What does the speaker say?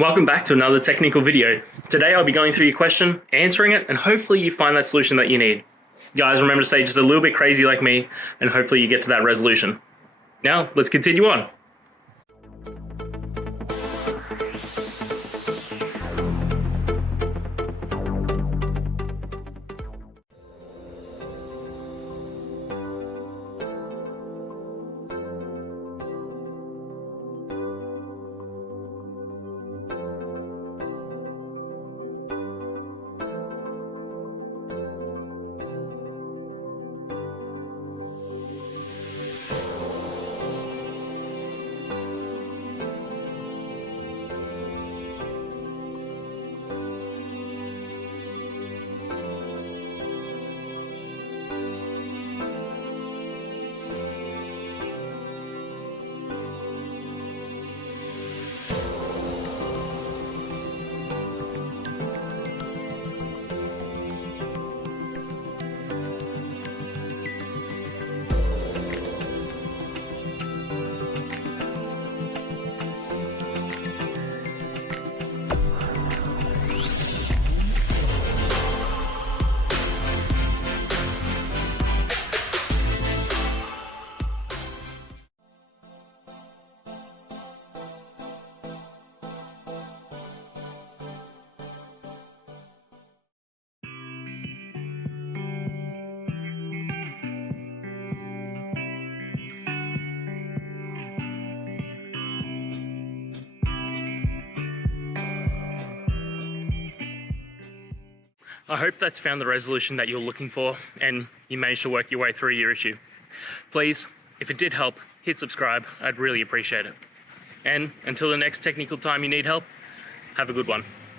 Welcome back to another technical video. Today I'll be going through your question, answering it, and hopefully you find that solution that you need. Guys, remember to stay just a little bit crazy like me, and hopefully you get to that resolution. Now, let's continue on. I hope that's found the resolution that you're looking for and you managed to work your way through your issue. Please, if it did help, hit subscribe. I'd really appreciate it. And until the next technical time you need help, have a good one.